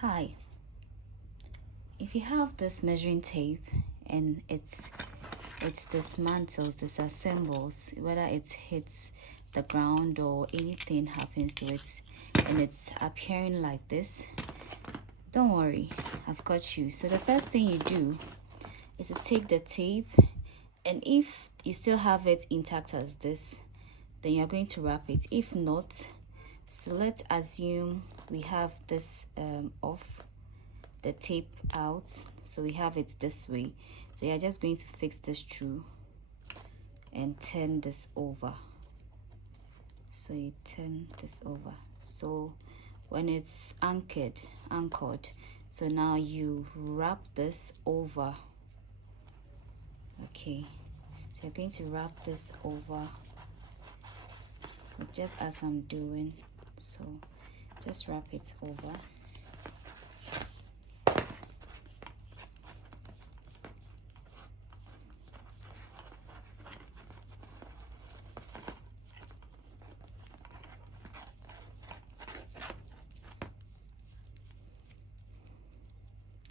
Hi, if you have this measuring tape and it's dismantles, disassembles, whether it hits the ground or anything happens to it and it's appearing like this, don't worry, I've got you. So the first thing you do is to take the tape, and if you still have it intact as this, then you're going to wrap it. If not, so let's assume we have this off, the tape out, so we have it this way. So you're just going to fix this through and turn this over. So you turn this over, so when it's anchored, so now you wrap this over. Okay, so you're going to wrap this over, so just as I'm doing, so just wrap it over.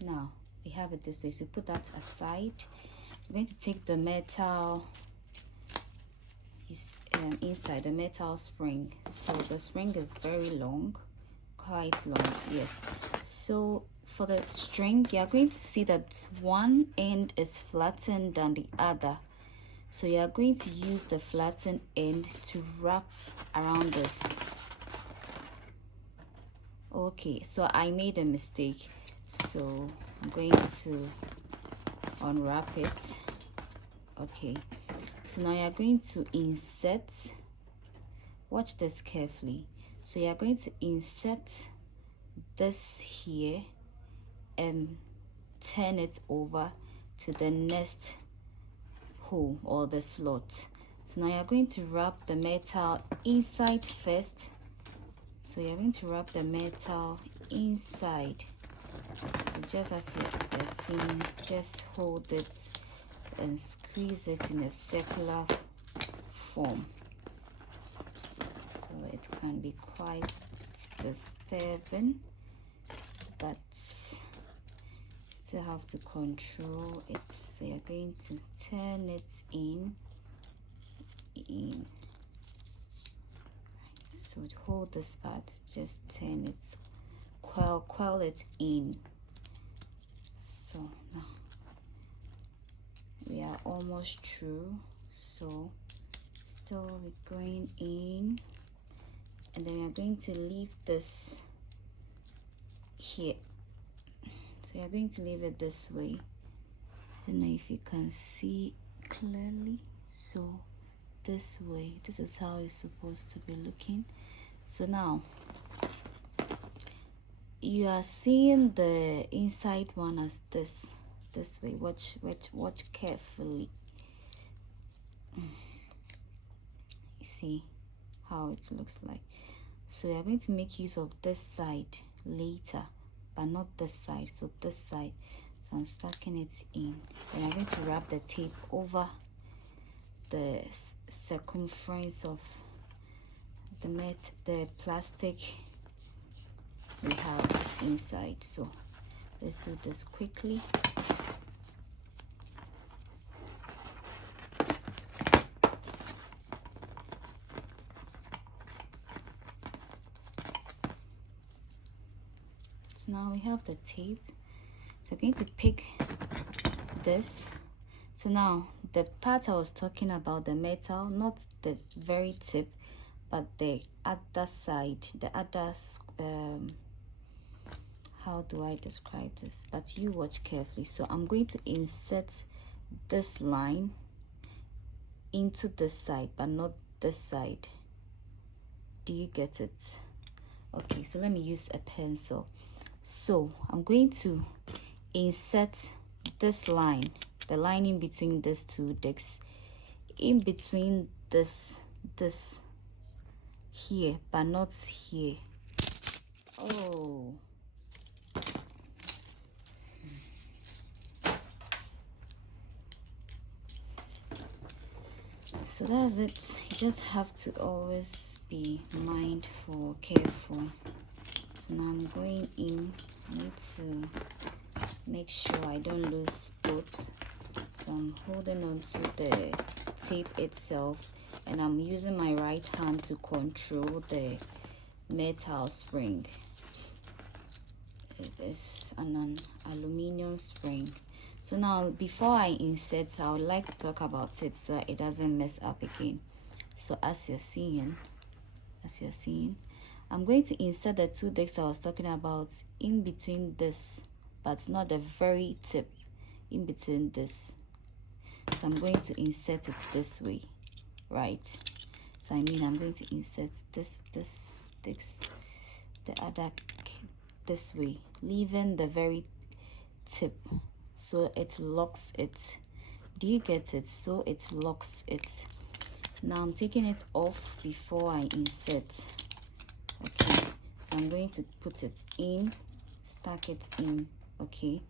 Now we have it this way, so put that aside. We're going to take the metal inside, the metal spring. So the spring is very long, quite long, yes. So for the string, you're going to see that one end is flattened than the other, so you are going to use the flattened end to wrap around this. Okay, so I made a mistake, so I'm going to unwrap it. Okay, so now you're going to insert, watch this carefully. So you're going to insert this here and turn it over to the next hole or the slot. So now you're going to wrap the metal inside first. So you're going to wrap the metal inside. So just as you're seeing, just hold it and squeeze it in a circular form. So it can be quite disturbing, but still have to control it. So you're going to turn it in. So to hold this part, just turn it, coil it in. So now we are almost through, so still we're going in, and then we're going to leave this here. So you're going to leave it this way. I don't know if you can see clearly. So this way, this is how it's supposed to be looking. So now you are seeing the inside one as this way. Watch carefully. You see how it looks like. So we are going to make use of this side later, but not this side. So this side, so I'm stacking it in, and I'm going to wrap the tape over the circumference of the plastic we have inside. So let's do this quickly. So now we have the tape. So I'm going to pick this. So now the part I was talking about, the metal, not the very tip, but the other side, the other how do I describe this? But you watch carefully. So I'm going to insert this line into this side, but not this side. Do you get it? Okay, so let me use a pencil. So I'm going to insert this line, the line in between these two discs, in between this here, but not here. Oh, so that's it. You just have to always be mindful, careful. So now I'm going in I need to make sure I don't lose both. So I'm holding on to the tape itself, and I'm using my right hand to control the metal spring. It is an aluminum spring. So now, before I insert, I would like to talk about it so it doesn't mess up again. So as you're seeing, I'm going to insert the two discs I was talking about in between this, but not the very tip, in between this. So I'm going to insert it this way, right? So I'm going to insert this disc, the other this way, leaving the very tip so it locks it. Do you get it? So it locks it. Now I'm taking it off before I insert. Okay, so I'm going to put it in, stack it in. Okay,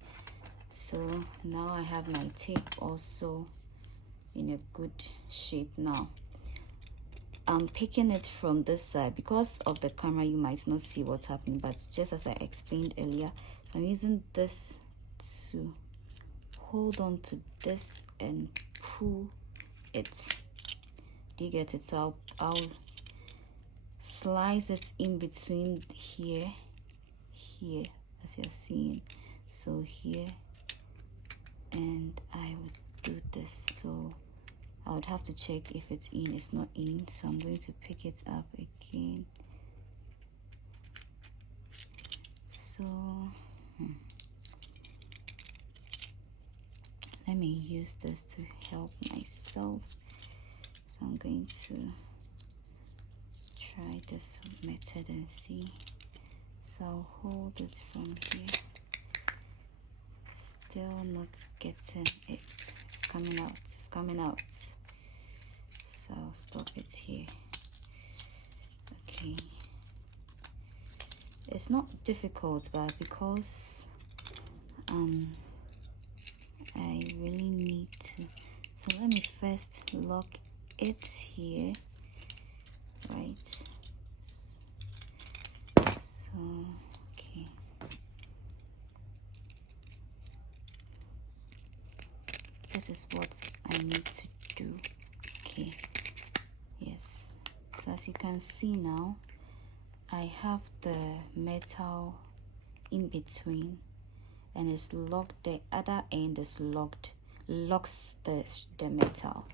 so now I have my tape also in a good shape. Now I'm picking it from this side. Because of the camera you might not see what's happening, but just as I explained earlier, so I'm using this to hold on to this and pull it. Do you get it? So I'll slice it in between here, as you're seeing. So here, and I would do this. So I would have to check if it's in. It's not in, so I'm going to pick it up again. So let me use this to help myself. So I'm going to try this method and see. So I'll hold it from here. Still not getting it. It's coming out. It's coming out. So I'll stop it here. Okay. It's not difficult, but because I really need to. So let me first lock it here, right? So okay. This is what I need to do. Okay. Yes. So as you can see now, I have the metal in between, and it's locked. The other end is locked, locks the metal.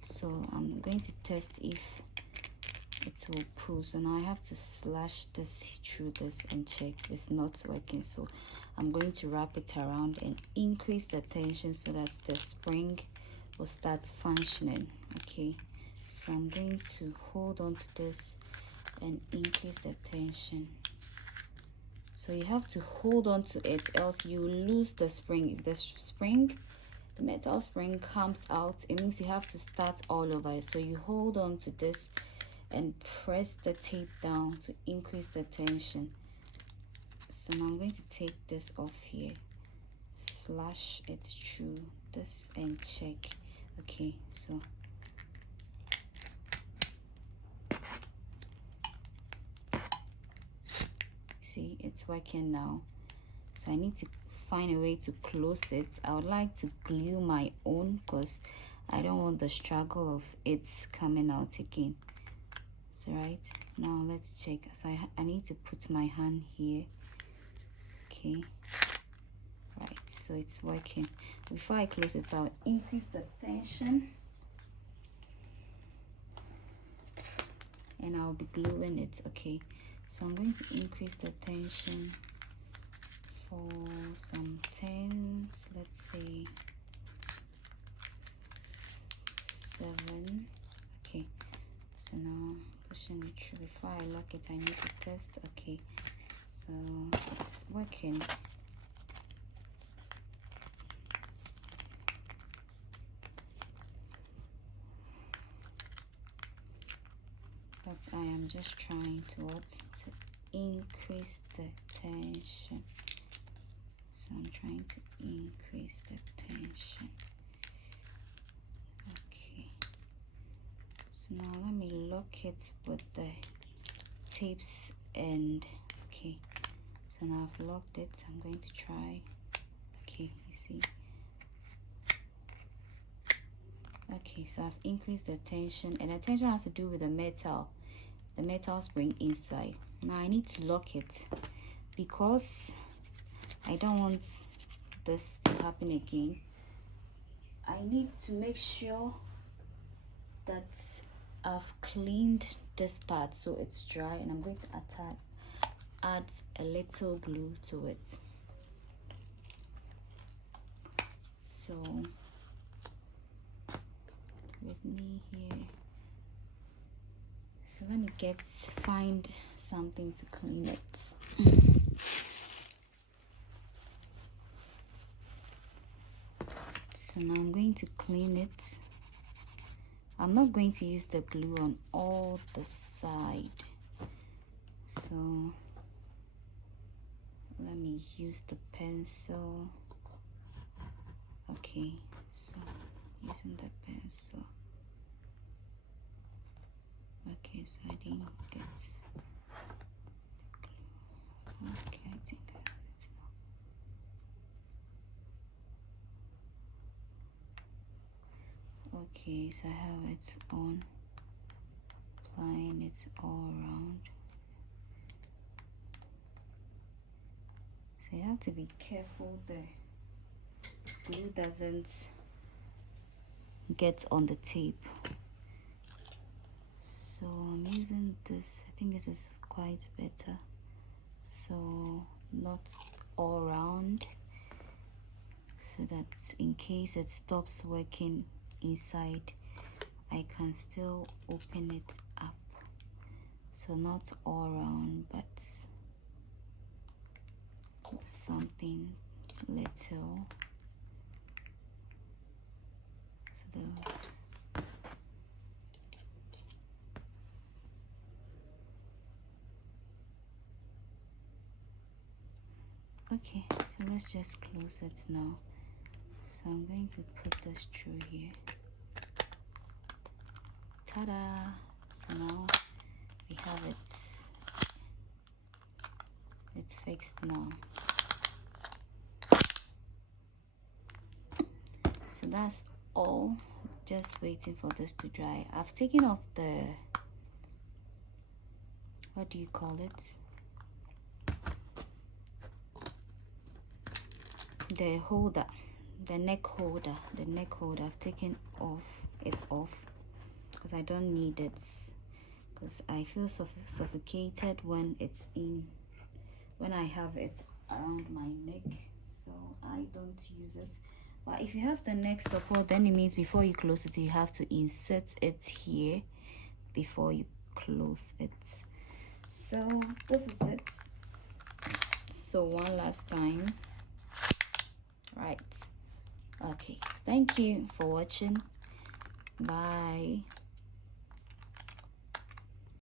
So I'm going to test if it will pull. So now I have to slash this through this and check it's not working. So I'm going to wrap it around and increase the tension so that the spring will start functioning. Okay, so I'm going to hold on to this and increase the tension. So you have to hold on to it, else you lose the spring. If the metal spring comes out, it means you have to start all over. So you hold on to this and press the tape down to increase the tension. So now I'm going to take this off here, slash it through this and check. Okay, so see, it's working now. So I need to find a way to close it. I would like to glue my own because I don't want the struggle of it coming out again. So right now let's check. So I need to put my hand here. Okay, right, so it's working. Before I close it, I'll increase the tension and I'll be gluing it. Okay, so I'm going to increase the tension for some tens, let's say 7. Okay, so now pushing it through. Before I lock it, I need to test. Okay, so it's working. But I am just trying to increase the tension. So I'm trying to increase the tension. Okay, so now let me lock it with the tapes and okay, So now I've locked it. I'm going to try. Okay, you see. Okay, so I've increased the tension, and the tension has to do with the metal spring inside. Now I need to lock it because I don't want this to happen again. I need to make sure that I've cleaned this part so it's dry, and I'm going to add a little glue to it. So with me here, so let me find something to clean it. So now I'm going to clean it. I'm not going to use the glue on all the side, so let me use the pencil. Okay, so using the pencil. Okay, so I didn't get the glue. Okay, I think I have it now. Okay, so I have it on, applying it all around. So you have to be careful the glue doesn't get on the tape. So I'm using this, I think this is quite better. So not all around, so that in case it stops working inside, I can still open it up. So not all around, but something little. So those. Okay, so let's just close it now. So I'm going to put this through here. Ta-da! So now we have it. It's fixed now. So that's all. Just waiting for this to dry. I've taken off the, what do you call it? The holder, the neck holder. I've taken it off because I don't need it, because I feel suffocated when I have it around my neck, so I don't use it. But if you have the neck support, then it means before you close it, you have to insert it here before you close it. So this is it. So one last time. Right. Okay. Thank you for watching. Bye.